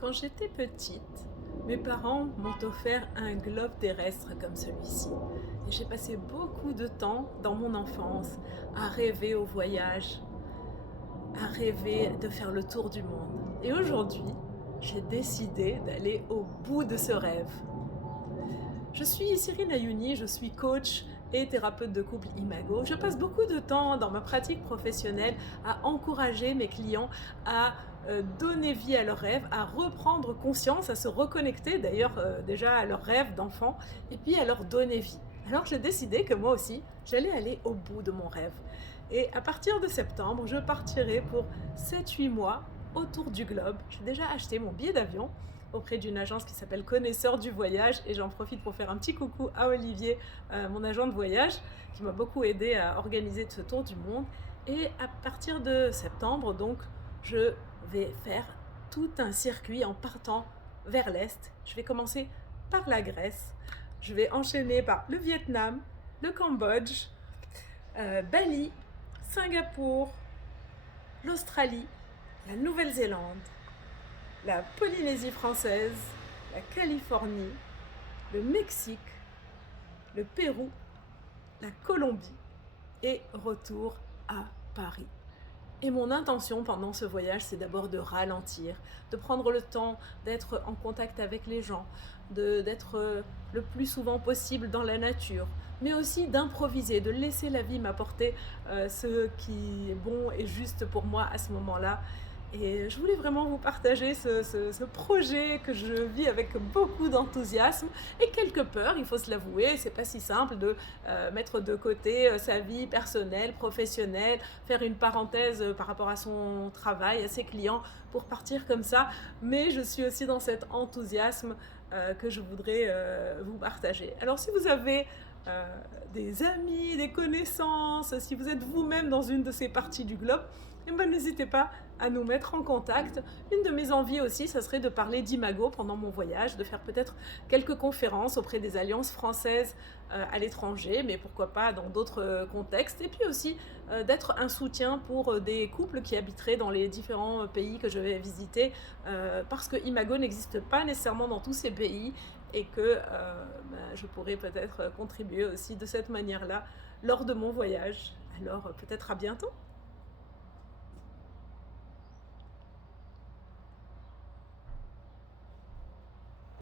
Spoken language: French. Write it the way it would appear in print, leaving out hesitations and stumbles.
Quand j'étais petite, mes parents m'ont offert un globe terrestre comme celui-ci. Et j'ai passé beaucoup de temps dans mon enfance à rêver au voyage, à rêver de faire le tour du monde. Et aujourd'hui, j'ai décidé d'aller au bout de ce rêve. Je suis Cyrine Ayouni, je suis coach et thérapeute de couple Imago. Je passe beaucoup de temps dans ma pratique professionnelle à encourager mes clients à donner vie à leurs rêves, à reprendre conscience, à se reconnecter d'ailleurs déjà à leurs rêves d'enfant et puis à leur donner vie. Alors j'ai décidé que moi aussi, j'allais aller au bout de mon rêve. Et à partir de septembre, je partirai pour 7-8 mois autour du globe. J'ai déjà acheté mon billet d'avion auprès d'une agence qui s'appelle Connaisseur du voyage et j'en profite pour faire un petit coucou à Olivier, mon agent de voyage, qui m'a beaucoup aidé à organiser ce tour du monde. Et à partir de septembre, donc, je vais faire tout un circuit en partant vers l'Est. Je vais commencer par la Grèce, je vais enchaîner par le Vietnam, le Cambodge, Bali, Singapour, l'Australie, la Nouvelle-Zélande, la Polynésie française, la Californie, le Mexique, le Pérou, la Colombie et retour à Paris. Et mon intention pendant ce voyage, c'est d'abord de ralentir, de prendre le temps d'être en contact avec les gens, d'être le plus souvent possible dans la nature, mais aussi d'improviser, de laisser la vie m'apporter ce qui est bon et juste pour moi à ce moment-là. Et je voulais vraiment vous partager ce projet que je vis avec beaucoup d'enthousiasme et quelques peurs, il faut se l'avouer. C'est pas si simple de mettre de côté sa vie personnelle, professionnelle, faire une parenthèse par rapport à son travail, à ses clients pour partir comme ça. Mais je suis aussi dans cet enthousiasme que je voudrais vous partager. Alors si vous avez des amis, des connaissances, si vous êtes vous-même dans une de ces parties du globe, eh ben, n'hésitez pas à nous mettre en contact. Une de mes envies aussi, ça serait de parler d'Imago pendant mon voyage, de faire peut-être quelques conférences auprès des alliances françaises à l'étranger, mais pourquoi pas dans d'autres contextes. Et puis aussi d'être un soutien pour des couples qui habiteraient dans les différents pays que je vais visiter, parce que Imago n'existe pas nécessairement dans tous ces pays et que je pourrais peut-être contribuer aussi de cette manière-là lors de mon voyage. Alors peut-être à bientôt.